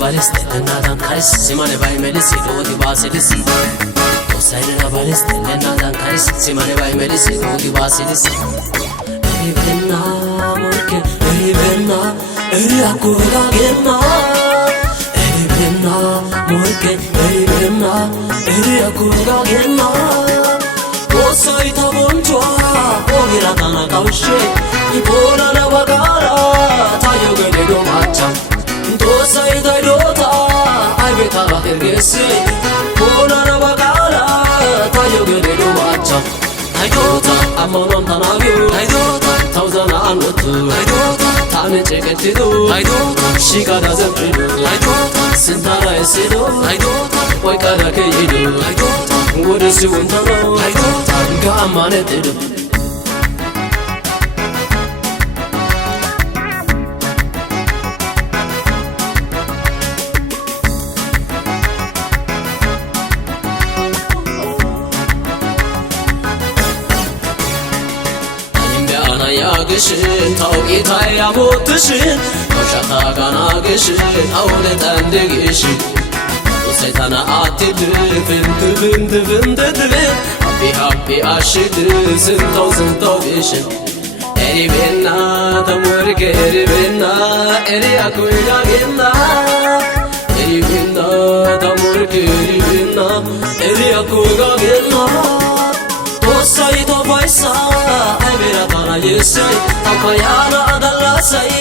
baliste nadan karis simane bay melisi dodi basilis Tosayna baliste nadan karis simane bay melisi dodi basilis Benna morke benna akuga genna Benna morke benna akuga genna Tosay taboncho ogira tana kaushe Ibora na bagara tayo gelo macha Tosay daidota aibeta batergese Ibora na bagara tayo gelo macha Daidota amonon tanagyo Daidota tauzana anotu Daidota tane cheketido Daidota shigada zempido Daidota sintana esido Daidota waikada keyido Daidota wodesi untano Daidota gaamane tido Taw itay amotishin Oshata gana gishin Tawle tende gishin Osaytana atidi Vindi Happy ashidi Zintaw gishin Eri benna Tamurke eri benna Eri akuiga genna Eri benna Tamurke eri benna Eri akuiga genna Tosay to paisa Aibera tana yesay Takayana adalasay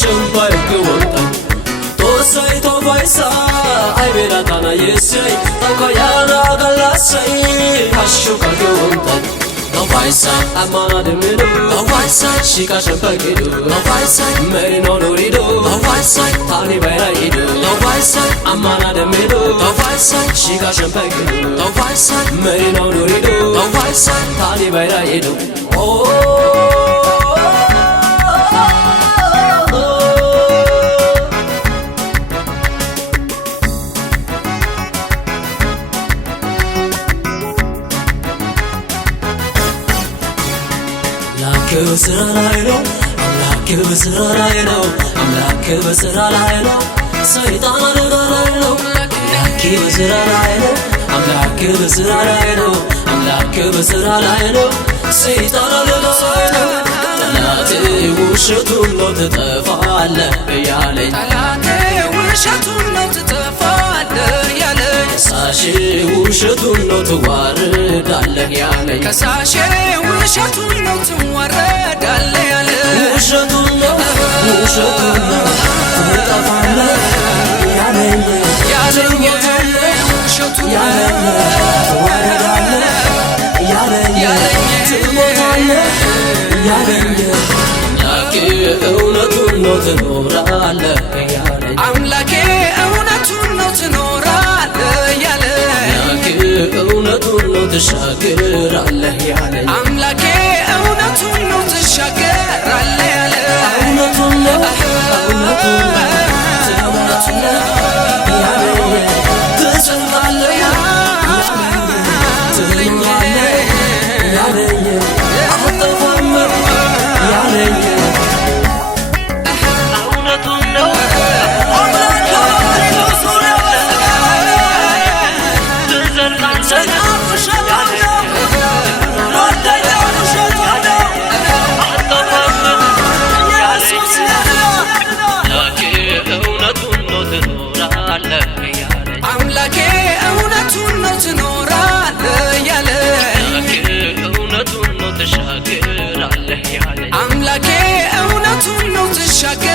Shumpai kuwanta Tosay to paisa Aibera tana yesay Takayana adalasay Hashuka kuwanta No paisa amana de mido No paisa shika shumpai kido No paisa meri no nurido No paisa tani baira ido No paisa amana de mido No paisa shika shumpai kido No paisa meri no nurido No paisa tani baira ido Oh በስራ ላይ ነው አምላክ በስራ ላይ ነው አምላክ በስራ ላይ ነው ሰይጣን አደጋ ላይ ነው አምላክ በስራ ላይ ነው አምላክ በስራ ላይ ነው አምላክ በስራ ላይ ነው ሰይጣን አደጋ ላይ ነው ጠላቴ ውሸቱን ነው ትጠፋለህ እያለኝ ጠላቴ ውሸቱን ነው ትጠፋለህ ያለኝ ከሳሼ ውሸቱን ነው ትዋረዳለህ ያለኝ ከሳሼ ውሸቱን ነው ትዋረዳለህ ያለኝ ውሸቱን ነው ትጠፋለህ ያለኝ ውሸቱን ትዋረዳለህ ያለኝ ትሞታለህ ያለኝ አምላኬ እውነቱን ነው ትኖራለህ ያለኝ አምላኬ እውነቱን ነው ትኖራለህ ያለኝ አምላኬ እውነቱን ነው ትሻገራለህ ያለኝ አምላኬ እውነቱን ነው ትሻገራለህ ያለኝ እውነቱን ነው ያለኝ ትጸናለህ ትለኛለህ ያለኝ አጠፋም ያለኝ እውነቱን ነው አምላኬ እውነቱን ነው ትኖራለህ ያለኝ እውነቱን ነው ትሻገራለህ ያለኝ አምላኬ እውነቱን ነው ትሻገራለህ